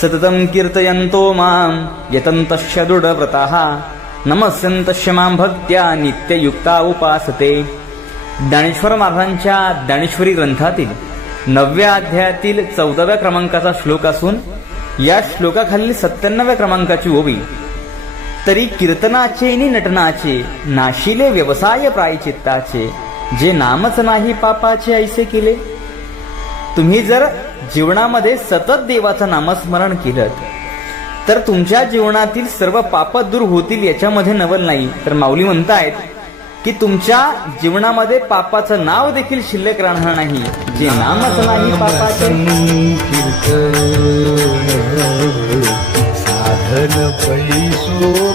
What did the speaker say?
सततं कीर्तयन्तो मां यतन्तश्च दृढव्रताः नमस्यन्तश्च मां भक्त्या नित्ययुक्ता उपासते. ज्ञानेश्वर महाराजांच्या ज्ञानेश्वरी ग्रंथातील 9व्या अध्यायातील 14व्या क्रमांकाचा श्लोक असून या श्लोकाखालील 97व्या क्रमांकाची ओवी, तरी कीर्तनाचे नि नटनाचे नाशिले व्यवसाय प्रायचित्ताचे, जे नामच नाही पापाचे ऐसे केले. तुम्ही जर जीवनामध्ये सतत देवाचं नामस्मरण केलं तर तुमच्या जीवनातील सर्व पाप दूर होतील याच्यामध्ये नवल नाही. तर माऊली म्हणतायत की तुमच्या जीवनामध्ये पापाचं नाव देखील शिल्लक राहणार नाही. जे नामच नाही पापाचे साधन पैसो